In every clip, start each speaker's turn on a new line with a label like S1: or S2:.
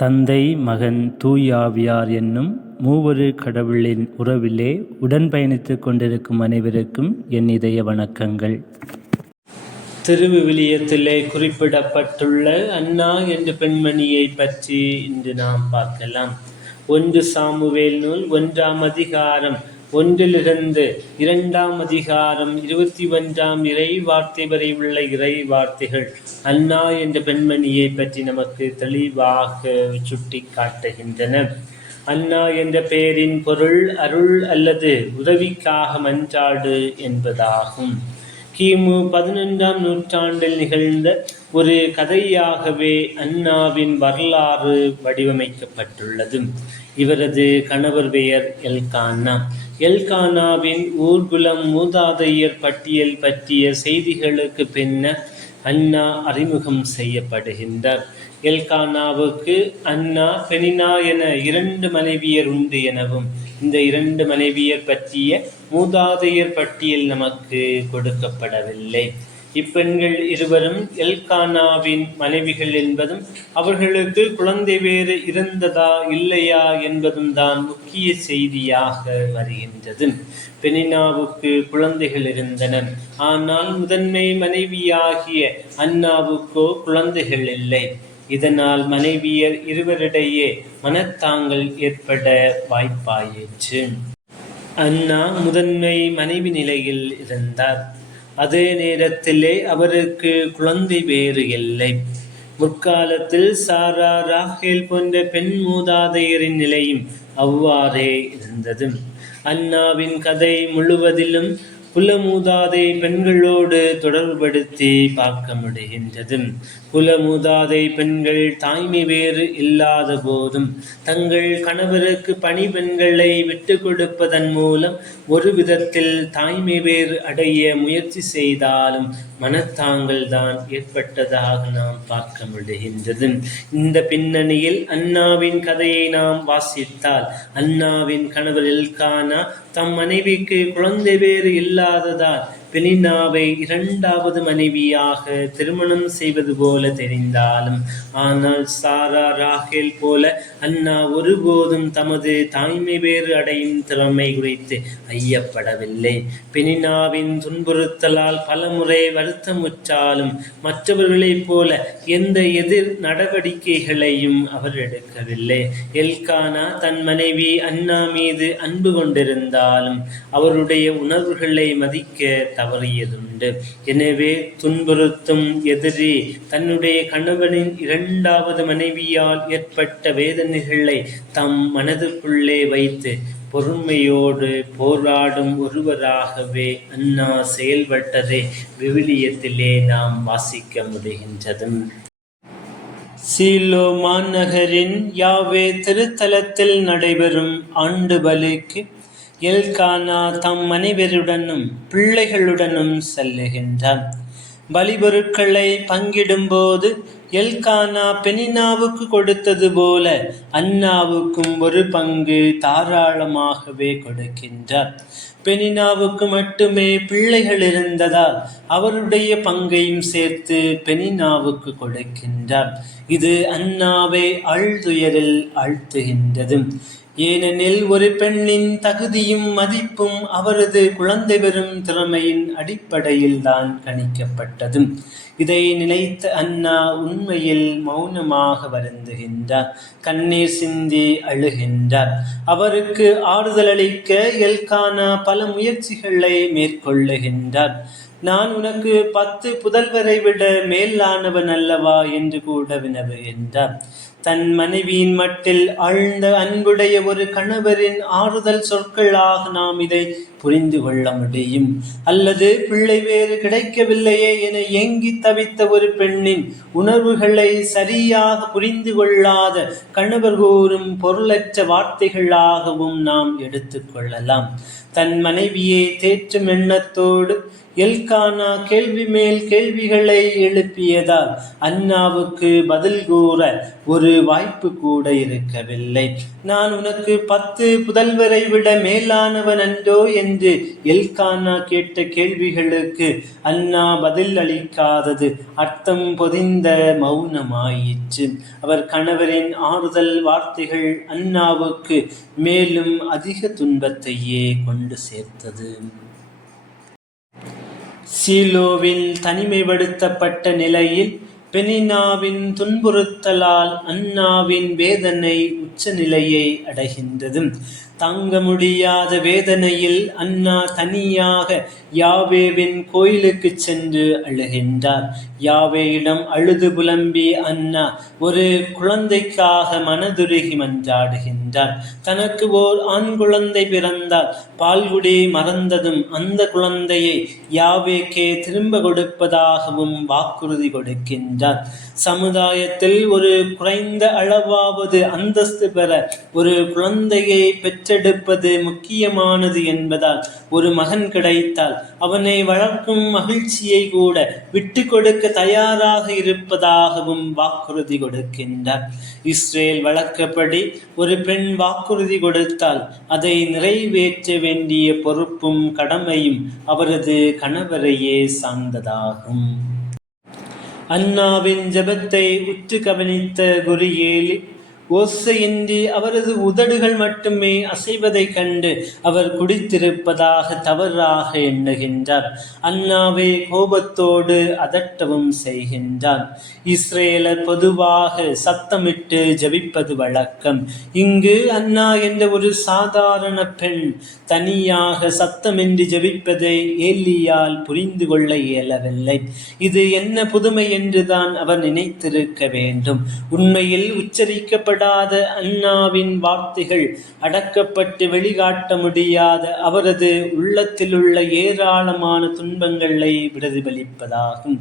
S1: தந்தை மகன் தூயாவியார் என்னும் மூவொரு கடவுளின் உறவிலே உடன் பயணித்து கொண்டிருக்கும் அனைவருக்கும் என் இதய வணக்கங்கள். திருவிவிலியத்திலே குறிப்பிடப்பட்டுள்ள அன்னா என்ற பெண்மணியை பற்றி இன்று நாம் பார்க்கலாம். ஒன்று சாமுவேல் நூல் ஒன்றாம் அதிகாரம் ஒன்றிலிருந்து இரண்டாம் அதிகாரம் இருபத்தி ஒன்றாம் இறை வார்த்தை வரை உள்ள இறை வார்த்தைகள் அன்னா என்ற பெண்மணியை பற்றி நமக்கு தெளிவாக சுட்டி காட்டுகின்றன அன்னா என்ற பெயரின் பொருள் அருள் அல்லது உதவிக்காக மன்றாடு என்பதாகும். கிமு பதினொன்றாம் நூற்றாண்டில் நிகழ்ந்த ஒரு கதையாகவே அன்னாவின் வரலாறு வடிவமைக்கப்பட்டுள்ளது. இவரது கணவர் பெயர் எல்கானா எல்கானாவின் ஊர்குலம் மூதாதையர் பட்டியல் பற்றிய செய்திகளுக்கு பின்னர் அன்னா அறிமுகம் செய்யப்படுகின்றார். எல்கானாவுக்கு அன்னா பெனினா என இரண்டு மனைவியர் உண்டு எனவும் இந்த இரண்டு மனைவியர் பற்றிய மூதாதையர் பட்டியல் நமக்கு கொடுக்கப்படவில்லை. இப்பெண்கள் இருவரும் எல்கானாவின் மனைவிகள் என்பதும் அவர்களுக்கு குழந்தை வேறு இருந்ததா இல்லையா என்பதும் தான் முக்கிய செய்தியாக வருகின்றது பெனினாவுக்கு குழந்தைகள் இருந்தனர் ஆனால் முதன்மை மனைவியாகிய அன்னாவுக்கோ குழந்தைகள் இல்லை. இதனால் மனைவியர் இருவரிடையே மனத்தாங்கள் ஏற்பட வாய்ப்பாயிற்று. அண்ணா முதன்மை மனைவி நிலையில் இருந்தார். அதே நேரத்திலே அவருக்கு குழந்தை வேறு இல்லை. முற்காலத்தில் சாரா ராஹேல் போன்ற பெண் மூதாதையரின் நிலையும் அவ்வாறே இருந்தது. அண்ணாவின் கதை முழுவதிலும் குலமூதாதை பெண்களோடு தொடர்படுத்தி பார்க்க முடிகின்றது குலமூதாதை பெண்கள் தாய்மை வேறு இல்லாத போதும் தங்கள் கணவருக்கு பணி பெண்களை விட்டு கொடுப்பதன் மூலம் ஒரு விதத்தில் தாய்மை வேறு அடைய முயற்சி செய்தாலும் மனத்தாங்கள் தான் ஏற்பட்டதாக நாம் பார்க்க முடிகின்றது இந்த பின்னணியில் அண்ணாவின் கதையை நாம் வாசித்தால் அண்ணாவின் கணவர் எல்கானா தம் மனைவிக்கு குழந்தை வேறு இல்லாததால் பெலினாவை இரண்டாவது மனைவியாக திருமணம் செய்வது போல தெரிந்தாலும் ஆனால் சாரா ராகேல் போல அண்ணா ஒருபோதும் தமது தாய்மை வேறு அடையும் திறமை குறித்து ஐயப்படவில்லை. பெனினாவின் துன்புறுத்தலால் பலமுறை வருத்தமுற்றாலும் மற்றவர்களைப் போல எந்த எதிர் நடவடிக்கைகளையும் அவர் எடுக்கவில்லை. எல்கானா தன் மனைவி அண்ணா மீது அன்பு கொண்டிருந்தாலும் அவருடைய உணர்வுகளை மதிக்க தவறியதுண்டு எனவே துன்புறுத்தும் எதிரி தன்னுடைய கணவனின் இரண்டாவது மனைவியால் ஏற்பட்ட வேதனைகளை தம் மனதுக்குள்ளே வைத்து பொறுமையோடு போராடும் ஒருவராகவே அண்ணா செயல்பட்டதை விவிலியத்திலே நாம் வாசிக்க முடிகின்றது சீலோ மாநகரின் யாவே திருத்தலத்தில் நடைபெறும் ஆண்டு பலிக்கு எல்கானா தம் மனைவருடனும் பிள்ளைகளுடனும் செல்லுகின்றான். பலிபொருட்களை பங்கிடும்போது எல்கானா பெனினாவுக்கு கொடுத்தது போல அன்னாவுக்கும் ஒரு பங்கு தாராளமாகவே கொடுக்கின்றார். பெனினாவுக்கு மட்டுமே பிள்ளைகள் இருந்ததால் அவருடைய பங்கையும் சேர்த்து பெனினாவுக்கு கொடுக்கின்றார். இது அன்னாவை அழ்துயரில் ஆழ்த்துகின்றது ஏனெனில் ஒரு பெண்ணின் தகுதியும் மதிப்பும் அவரது குழந்தை பெறும் திறமையின் அடிப்படையில் தான் கணிக்கப்பட்டது இதை நினைத்த அண்ணா உண்மையில் மௌனமாக வருந்துகின்றார். கண்ணீர் சிந்தி அழுகின்றார். அவருக்கு ஆறுதல் அளிக்க எல்கானா பல முயற்சிகளை மேற்கொள்ளுகின்றார். நான் உனக்கு பத்து புதல்வரை விட மேலானவன் அல்லவா என்று கூட வினவுகின்றார். தன் மனைவியின் மட்டில் ஆழ்ந்த அன்புடைய ஒரு கணவரின் ஆறுதல் சொற்களாக நாம் இதை புரிந்து கொள்ள முடியும். அல்லது பிள்ளை வேறு கிடைக்கவில்லையே என ஏங்கி தவித்த ஒரு பெண்ணின் உணர்வுகளை சரியாக புரிந்து கொள்ளாத கணவர் கூறும் பொருளற்ற வார்த்தைகளாகவும் நாம் எடுத்துக்கொள்ளலாம் தன் மனைவியை தேற்றும் எண்ணத்தோடு எல்கானா கேள்வி மேல் கேள்விகளை எழுப்பியதால் அன்னாவுக்கு பதில் கூற ஒரு வாய்ப்பு கூட இருக்கவில்லை. நான் உனக்கு பத்து புதல்வரை விட மேலானவன் அன்றோ என்று எல்கானா கேட்ட கேள்விகளுக்கு அன்னா பதில் அளிக்காதது அர்த்தம் பொதிந்த மௌனமாயிற்று. அவர் கணவரின் ஆறுதல் வார்த்தைகள் அன்னாவுக்கு மேலும் அதிக துன்பத்தையே கொண்டு சேர்த்தது. சீலோவில் தனிமைப்படுத்தப்பட்ட நிலையில் பெனினாவின் துன்புறுத்தலால் அன்னாவின் வேதனை உச்சநிலையை அடைகின்றது. தாங்க முடியாத வேதனையில் அன்னா தனியாக யாவேவின் கோயிலுக்கு சென்று அழுகின்றார். யாவேயிடம் அழுது புலம்பி அன்னா ஒரு குழந்தைக்காக மனதுருகி மன்றாடுகின்றார். தனக்கு ஓர் ஆண் குழந்தை பிறந்தால் பால்குடியை மறந்ததும் அந்த குழந்தையை யாவேக்கே திரும்ப கொடுப்பதாகவும் வாக்குறுதி கொடுக்கின்றார். சமுதாயத்தில் ஒரு குறைந்த அளவாவது அந்தஸ்து பெற ஒரு குழந்தையை பெற்றெடுப்பது முக்கியமானது என்பதால் ஒரு மகன் கிடைத்தால் அவனை வளர்க்கும் மகிழ்ச்சியை கூட விட்டு கொடுக்க தயாராக இருப்பதாகவும் வாக்குறுதி கொடுக்கின்றார். இஸ்ரேல் வழக்கப்படி ஒரு பெண் வாக்குறுதி கொடுத்தால் அதை நிறைவேற்ற வேண்டிய பொறுப்பும் கடமையும் அவரது கணவரையே சார்ந்ததாகும். அன்னாவின் ஜெபத்தை உற்று கவனித்த குரியேலி ஓசையின்றி அவரது உதடுகள் மட்டுமே அசைவதைக் கண்டு அவர் குடித்திருப்பதாக தவறாக எண்ணுகின்றார். அண்ணாவை கோபத்தோடு அதட்டவும் செய்கின்றார். இஸ்ரேலர் பொதுவாக சத்தமிட்டு ஜபிப்பது வழக்கம். இங்கு அன்னா என்ற ஒரு சாதாரண பெண் தனியாக சத்தமின்றி ஜெபிப்பதை ஏலியால் புரிந்து கொள்ள இயலவில்லை. இது என்ன புதுமை என்றுதான் அவர் நினைத்திருக்க வேண்டும். உண்மையில் உச்சரிக்கப்பட்ட வெளிப்படாத அண்ணாவின் வார்த்தைகள் அடக்கப்பட்டு வெளிக்காட்ட முடியாத அவரது உள்ளத்திலுள்ள ஏராளமான துன்பங்களை பிரதிபலிப்பதாகும்.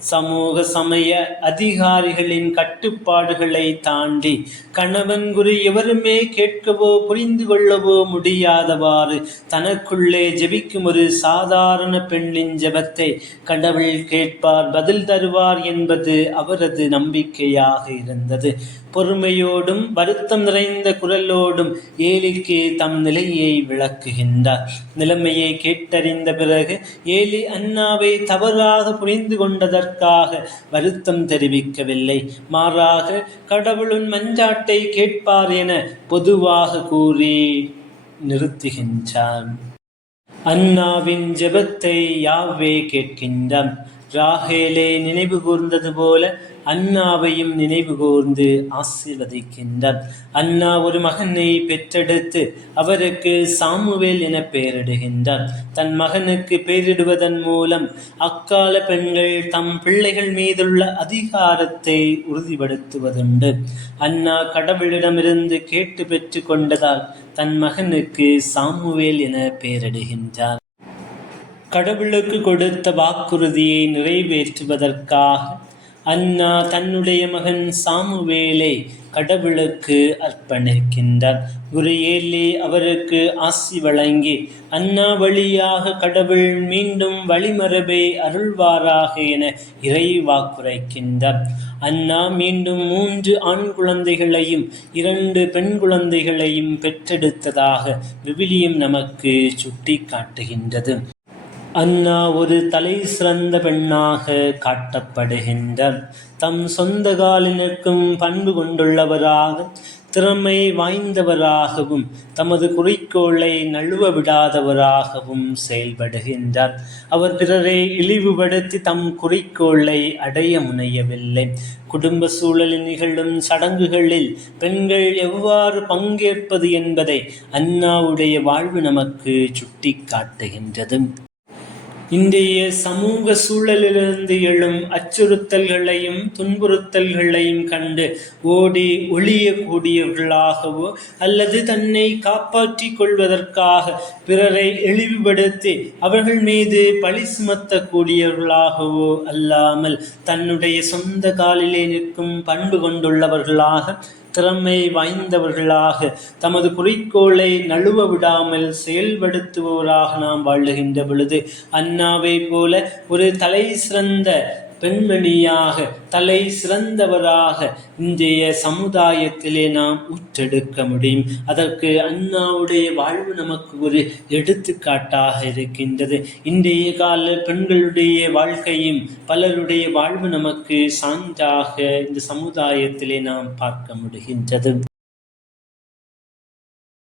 S1: சமூக சமய அதிகாரிகளின் கட்டுப்பாடுகளை தாண்டி கணவன் குரு எவருமே கேட்கவோ புரிந்து கொள்ளவோ முடியாதவாறு தனக்குள்ளே ஜெபிக்கும் ஒரு சாதாரண பெண்ணின் ஜெபத்தை கடவுள் கேட்பார் பதில் தருவார் என்பது அவரது நம்பிக்கையாக இருந்தது. பொறுமையோடும் வருத்தம் நிறைந்த குரலோடும் ஏலிக்கு தம் நிலையை விளக்குகின்றார். நிலைமையை கேட்டறிந்த பிறகு ஏலி அண்ணாவை தவறாக புரிந்து கொண்டதற்கு அதற்காக வருத்தம் தெரிவிக்கவில்லை. மாறாக கடவுளின் மஞ்சாட்டை கேட்பார் என பொதுவாக கூறி நிறுத்துகின்றான். அண்ணாவின் ஜெபத்தை யாவே கேட்கின்றான். ராகேலே நினைவு கூர்ந்தது போல அண்ணாவையும் நினைவு கூர்ந்து ஆசீர்வதிக்கின்றார் அண்ணா ஒரு மகனை பெற்றெடுத்து அவருக்கு சாமுவேல் என பெயரிடுகின்றார் தன் மகனுக்கு பெயரிடுவதன் மூலம் அக்கால பெண்கள் தம் பிள்ளைகள் மீதுள்ள அதிகாரத்தை உறுதிப்படுத்துவதுண்டு. அண்ணா கடவுளிடமிருந்து கேட்டு பெற்று கொண்டதால் தன் மகனுக்கு சாமுவேல் என பெயரிடுகின்றார் கடவுளுக்கு கொடுத்த வாக்குறுதியை நிறைவேற்றுவதற்காக அண்ணா தன்னுடைய மகன் சாமுவேலை கடவுளுக்கு அர்ப்பணிக்கின்றார். குரு ஏலி அவருக்கு ஆசி வழங்கி அண்ணா வழியாக கடவுள் மீண்டும் வழிமரபை அருள்வாராக என இறை வாக்குரைக்கின்றார் அண்ணா மீண்டும் மூன்று ஆண் குழந்தைகளையும் இரண்டு பெண் குழந்தைகளையும் பெற்றெடுத்ததாக விவிலியம் நமக்கு சுட்டி காட்டுகின்றது அண்ணா ஒரு தலை சிறந்த பெண்ணாக காட்டப்படுகின்றார். தம் சொந்த காலில் நிற்கும் பண்பு கொண்டுள்ளவராக திறமை வாய்ந்தவராகவும் தமது குறிக்கோளை நழுவ விடாதவராகவும் செயல்படுகின்றார். அவர் பிறரை இழிவுபடுத்தி தம் குறிக்கோளை அடைய முனையவில்லை. குடும்ப சூழலில் நிகழும் சடங்குகளில் பெண்கள் எவ்வாறு பங்கேற்பது என்பதை அண்ணாவுடைய வாழ்வு நமக்கு சுட்டி காட்டுகின்றது இன்றைய சமூக சூழலிலிருந்து எழும் அச்சுறுத்தல்களையும் துன்புறுத்தல்களையும் கண்டு ஓடி ஒளியக்கூடியவர்களாகவோ அல்லது தன்னை காப்பாற்றிக் கொள்வதற்காக பிறரை இழிவுபடுத்தி அவர்கள் மீது பழி சுமத்தக்கூடியவர்களாகவோ அல்லாமல் தன்னுடைய சொந்த காலிலே நிற்கும் பண்பு கொண்டுள்ளவர்களாக திறமை வாய்ந்தவர்களாக தமது குறிக்கோளை நழுவ விடாமல் செயல்படுத்துபவராக நாம் வாழுகின்ற பொழுது அண்ணாவை போல ஒரு தலை சிறந்த பெண்மணியாக தலை சிறந்தவராக இன்றைய சமுதாயத்திலே நாம் உற்றெடுக்க முடியும். அதற்கு அண்ணாவுடைய வாழ்வு நமக்கு ஒரு எடுத்துக்காட்டாக இருக்கின்றது. இன்றைய கால பெண்களுடைய வாழ்க்கையும் பலருடைய வாழ்வு நமக்கு சான்றாக இந்த சமுதாயத்திலே நாம் பார்க்க முடிகின்றது.